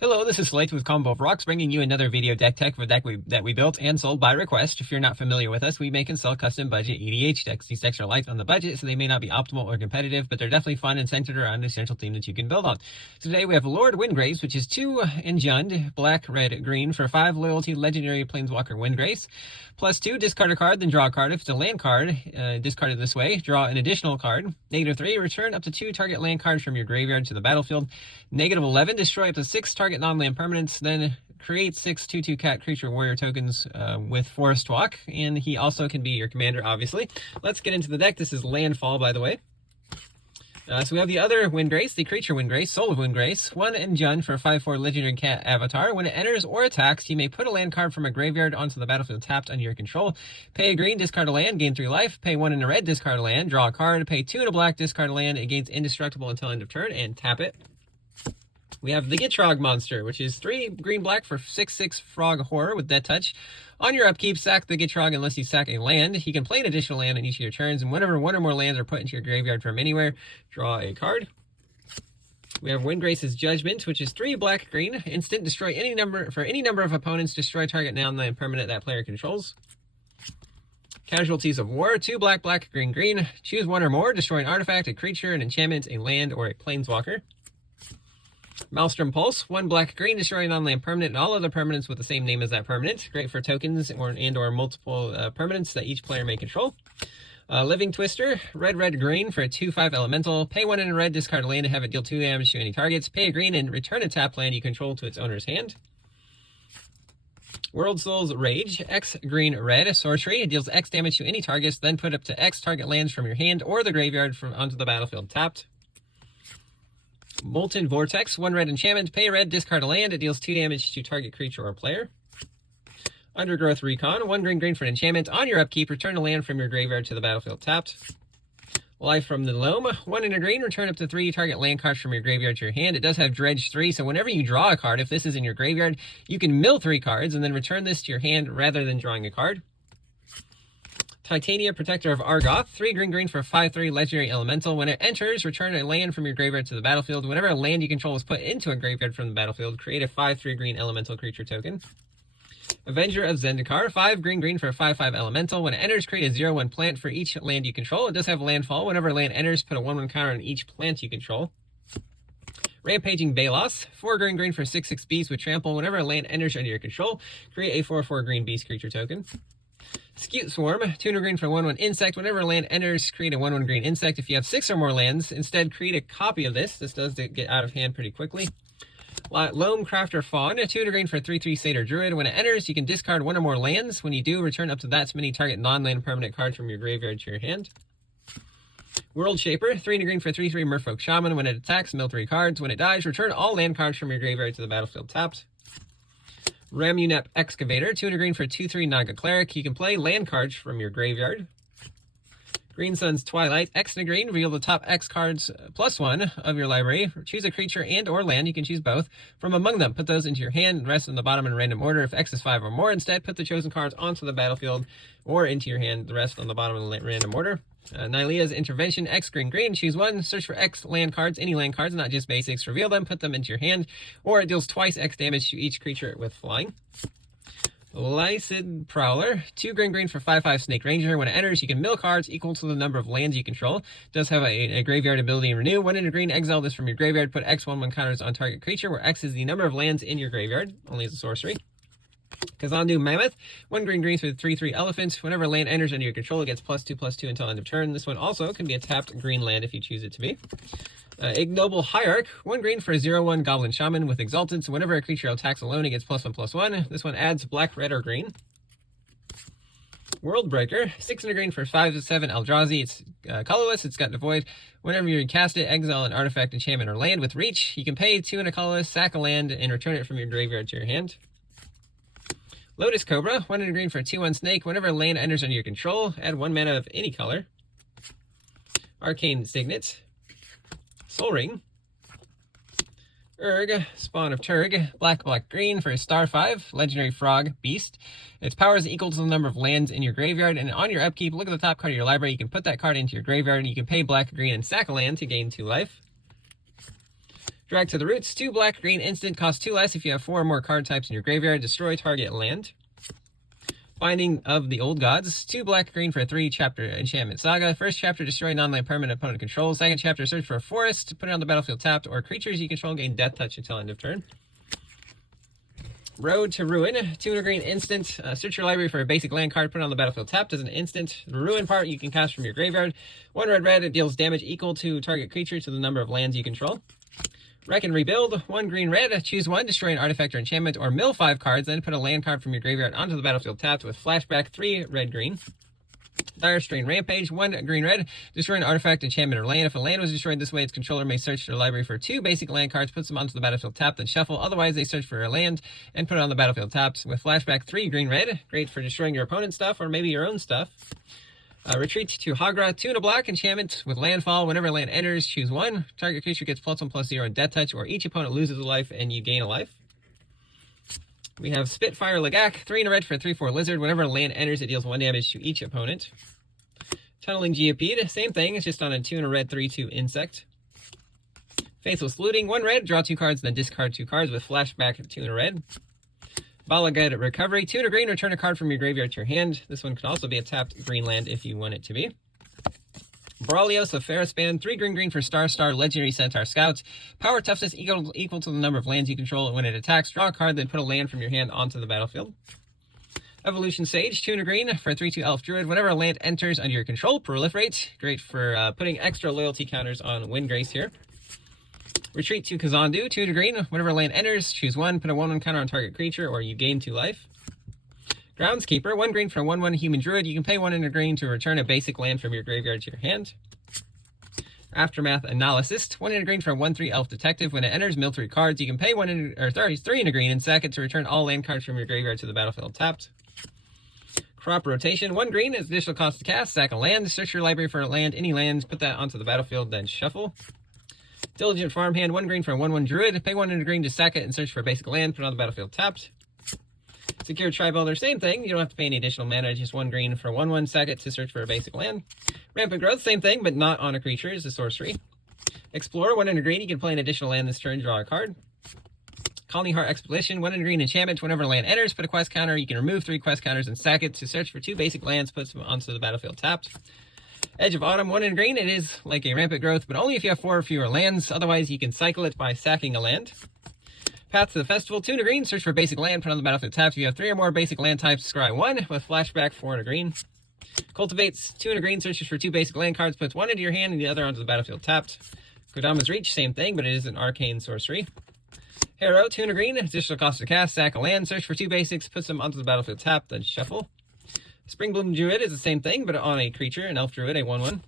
Hello, this is Slate with Combo of Rocks, bringing you another video deck tech for a deck that we built and sold by request. If you're not familiar with us, we make and sell custom budget EDH decks. These decks are light on the budget, so they may not be optimal or competitive, but they're definitely fun and centered around a central theme that you can build on. So today we have Lord Windgrace, which is 2 Enjund, black, red, green, for 5 loyalty, legendary Planeswalker Windgrace. +2, discard a card, then draw a card. If it's a land card, discard it this way, draw an additional card. -3, return up to 2 target land cards from your graveyard to the battlefield. -11, destroy up to 6 target non-land permanents, then create 6 2/2 cat creature warrior tokens with Forest Walk, and he also can be your commander, obviously. Let's get into the deck. This is Landfall, by the way. So we have the other Windgrace, the creature Windgrace, Soul of Windgrace, 1 Enjund for a 5/4 legendary cat avatar. When it enters or attacks, you may put a land card from a graveyard onto the battlefield tapped under your control. Pay a green, discard a land, gain 3 life. Pay 1 in a red, discard a land, draw a card. Pay 2 in a black, discard a land. It gains indestructible until end of turn, and tap it. We have the Gitrog monster, which is 3 green-black for 6/6 frog horror with death touch. On your upkeep, sack the Gitrog unless you sack a land. You can play an additional land on each of your turns, and whenever 1 or more lands are put into your graveyard from anywhere, draw a card. We have Windgrace's Judgment, which is 3 black-green, instant, destroy any number of opponents, destroy target non-land permanent that player controls. Casualties of War, 2 black, black, green, green. Choose 1 or more, destroy an artifact, a creature, an enchantment, a land, or a planeswalker. Maelstrom Pulse, 1 black green, destroy a non-land permanent and all other permanents with the same name as that permanent. Great for tokens or multiple permanents that each player may control. Living Twister, red, red, green for a 2/5 elemental. Pay 1 in a red, discard a land to have it deal 2 damage to any targets. Pay a green and return a tap land you control to its owner's hand. World Soul's Rage, X green red, sorcery. It deals X damage to any targets, then put up to X target lands from your hand or the graveyard onto the battlefield tapped. Molten Vortex, 1 red enchantment, pay red, discard a land, it deals 2 damage to target creature or player. Undergrowth Recon, 1 green green for an enchantment, on your upkeep, return a land from your graveyard to the battlefield tapped. Life from the Loam, 1 in a green, return up to 3 target land cards from your graveyard to your hand. It does have Dredge 3, so whenever you draw a card, if this is in your graveyard, you can mill 3 cards and then return this to your hand rather than drawing a card. Titania, Protector of Argoth, 3 green green for 5/3 legendary elemental. When it enters, return a land from your graveyard to the battlefield. Whenever a land you control is put into a graveyard from the battlefield, create a 5/3 green elemental creature token. Avenger of Zendikar, 5 green green for a 5/5 elemental. When it enters, create a 0/1 plant for each land you control. It does have landfall. Whenever a land enters, put a 1/1 counter on each plant you control. Rampaging Balos, 4 green green for 6/6 beast with trample. Whenever a land enters under your control, create a 4/4 green beast creature token. Scute Swarm, 2 green for 1/1 insect. Whenever a land enters, create a 1/1 green insect. If you have 6 or more lands, instead create a copy of this. This does get out of hand pretty quickly. Loam Crafter Fawn, 2 green for 3/3 Satyr Druid. When it enters, you can discard 1 or more lands. When you do, return up to that many target non-land permanent cards from your graveyard to your hand. World Shaper, 3 green for 3/3 Merfolk Shaman. When it attacks, mill 3 cards. When it dies, return all land cards from your graveyard to the battlefield tapped. Ramunap Excavator, 2 green for 2/3 Naga Cleric. You can play land cards from your graveyard. Green Sun's Twilight, X and a green, reveal the top X cards +1 of your library. Choose a creature and or land, you can choose both, from among them. Put those into your hand, rest on the bottom in random order. If X is 5 or more, instead put the chosen cards onto the battlefield or into your hand, the rest on the bottom in random order. Nylea's Intervention, X green green, choose 1, search for X land cards, any land cards, not just basics, reveal them, put them into your hand, or it deals twice X damage to each creature with flying. Lycid Prowler, 2 green green for 5/5 Snake Ranger. When it enters, you can mill cards equal to the number of lands you control. It does have a graveyard ability renew. 1 in a green, exile this from your graveyard, put X 1/1 counters on target creature, where X is the number of lands in your graveyard, only as a sorcery. Kazandu Mammoth, 1 green green for 3/3 Elephant. Whenever land enters under your control, it gets +2/+2 until end of turn. This one also can be a tapped green land if you choose it to be. Ignoble Hierarch, 1 green for a 0/1 Goblin Shaman with Exultance. Whenever a creature attacks alone, it gets +1/+1. This one adds black, red, or green. Worldbreaker, 6 and a green for 5/7 Eldrazi. It's colorless, it's got Devoid. Whenever you cast it, exile an artifact, enchantment, or land with reach. You can pay 2 and a colorless, sack a land, and return it from your graveyard to your hand. Lotus Cobra, 1 and a green for a 2/1 Snake. Whenever a land enters under your control, add 1 mana of any color. Arcane Signet, Soul Ring, Urg, Spawn of Turg, black, black, green for a star 5, legendary frog, beast. Its power is equal to the number of lands in your graveyard, and on your upkeep, look at the top card of your library. You can put that card into your graveyard, and you can pay black, green, and sack a land to gain 2 life. Drag to the Roots, 2 black, green, instant, cost 2 less if you have 4 or more card types in your graveyard. Destroy target land. Binding of the Old Gods, 2 black, green for 3 chapter enchantment saga. First chapter, destroy non-land permanent opponent control. Second chapter, search for a forest, put it on the battlefield tapped, or creatures you control gain death touch until end of turn. Road to Ruin, 2 and a green instant. Search your library for a basic land card, put it on the battlefield tapped as an instant. The Ruin part you can cast from your graveyard. 1 red, it deals damage equal to target creature to the number of lands you control. Wreck and Rebuild, 1 green red, choose 1, destroy an artifact or enchantment, or mill 5 cards, then put a land card from your graveyard onto the battlefield tapped with flashback 3 red green. Dire Strain Rampage, 1 green red, destroy an artifact, enchantment, or land. If a land was destroyed this way, its controller may search their library for 2 basic land cards, puts them onto the battlefield tapped, then shuffle. Otherwise, they search for a land and put it on the battlefield tapped with flashback 3 green red. Great for destroying your opponent's stuff or maybe your own stuff. Retreat to Hagra, 2 and a black, enchantment with Landfall. Whenever land enters, choose 1. Target creature gets +1/+0 in death touch, or each opponent loses a life and you gain a life. We have Spitfire Lagak, 3 and a red for a 3/4 lizard. Whenever land enters, it deals 1 damage to each opponent. Tunneling Geopede, same thing, it's just on a 2 and a red 3/2 insect. Faithless Looting, 1 red, draw 2 cards, then discard 2 cards with flashback 2 and a red. Balagad Recovery, 2 and a green, return a card from your graveyard to your hand. This one could also be a tapped green land if you want it to be. Brawlios of Ferrispan, 3 green for Star Legendary Centaur Scout. Power toughness equal to the number of lands you control. When it attacks, draw a card, then put a land from your hand onto the battlefield. Evolution Sage, 2 and a green for a 3/2 Elf Druid. Whenever a land enters under your control, proliferate. Great for putting extra loyalty counters on Windgrace here. Retreat to Kazandu, 2 and a green. Whenever a land enters, choose 1, put a 1/1 counter on target creature, or you gain 2 life. Groundskeeper, 1 green for a 1/1 human druid. You can pay 1 and a green to return a basic land from your graveyard to your hand. Aftermath Analysis, 1 and a green for a 1/3 elf detective. When it enters, mill 3 cards. You can pay 3 and a green and sack it to return all land cards from your graveyard to the battlefield tapped. Crop Rotation, 1 green is additional cost to cast. Sack a land, search your library for a land, any lands, put that onto the battlefield, then shuffle. Diligent Farmhand, 1 green for a 1/1 druid. Pay 1 and a green to sack it and search for a basic land, put it on the battlefield tapped. Secure Tribuilder, same thing. You don't have to pay any additional mana, just 1 green for 1/1, sack it to search for a basic land. Rampant Growth, same thing, but not on a creature, it's a sorcery. Explorer, 1 and a green, you can play an additional land this turn, draw a card. Colony Heart Expedition, 1 and a green enchantment. Whenever a land enters, put a quest counter. You can remove 3 quest counters and sack it to search for 2 basic lands, puts them onto the battlefield tapped. Edge of Autumn, 1 and green. It is like a Rampant Growth, but only if you have 4 or fewer lands. Otherwise, you can cycle it by sacking a land. Path to the Festival, 2 and a green. Search for a basic land, put on the battlefield tapped. If you have 3 or more basic land types, scry 1 with flashback 4 and a green. Cultivates, 2 and a green. Searches for 2 basic land cards, puts 1 into your hand and the other onto the battlefield tapped. Kodama's Reach, same thing, but it is an arcane sorcery. Harrow, 2 and a green. Additional cost to cast, sack a land, search for 2 basics, puts them onto the battlefield tapped, then shuffle. Springbloom Druid is the same thing, but on a creature, an elf druid, a 1/1.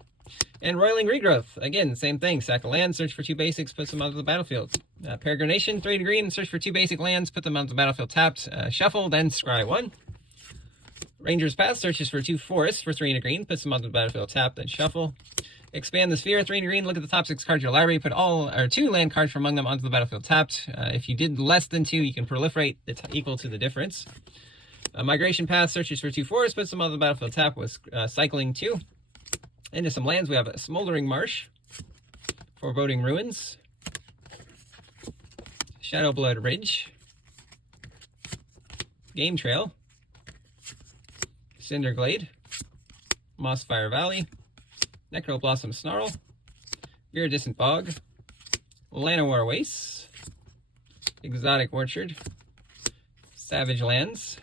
And Roiling Regrowth, again, same thing. Sack a land, search for 2 basics, puts them onto the battlefield. Peregrination, 3 and green, search for 2 basic lands, put them onto the battlefield tapped, shuffle, then scry 1. Ranger's Path searches for 2 forests for 3 and a green, puts them onto the battlefield tapped, then shuffle. Expand the Sphere, 3 and green, look at the top 6 cards of your library, put 2 land cards from among them onto the battlefield tapped. If you did less than 2, you can proliferate, it's equal to the difference. Migration Path searches for 2 forests, puts them on the battlefield tapped with cycling 2. Into some lands, we have a Smoldering Marsh, Foreboding Ruins, Shadowblood Ridge, Game Trail, Cinderglade, Mossfire Valley, Necroblossom Snarl, Viridescent Bog, Llanowar Wastes, Exotic Orchard, Savage Lands,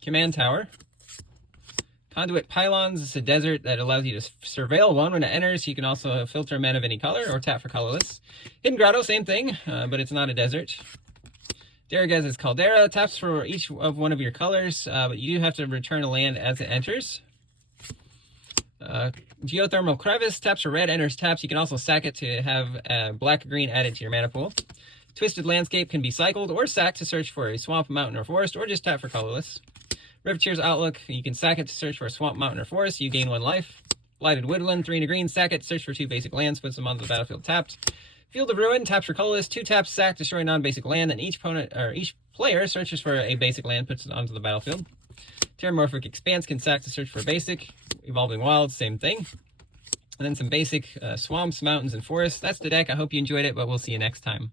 Command Tower, Conduit Pylons is a desert that allows you to surveil 1 when it enters. You can also filter a mana of any color or tap for colorless. Hidden Grotto, same thing, but it's not a desert. Daragaz's Caldera taps for each of 1 of your colors, but you do have to return a land as it enters. Geothermal Crevice taps for red, enters taps. You can also sack it to have black-green added to your mana pool. Twisted Landscape can be cycled or sacked to search for a swamp, mountain, or forest, or just tap for colorless. Riveteer's Outlook, you can sack it to search for a swamp, mountain, or forest. You gain 1 life. Blighted Woodland, 3 and a green, sack it, search for 2 basic lands, puts them onto the battlefield tapped. Field of Ruin, taps for colorless, 2 taps, sack, destroy non-basic land, and each player searches for a basic land, puts it onto the battlefield. Terramorphic Expanse can sack to search for a basic. Evolving Wilds, same thing. And then some basic swamps, mountains, and forests. That's the deck. I hope you enjoyed it, but we'll see you next time.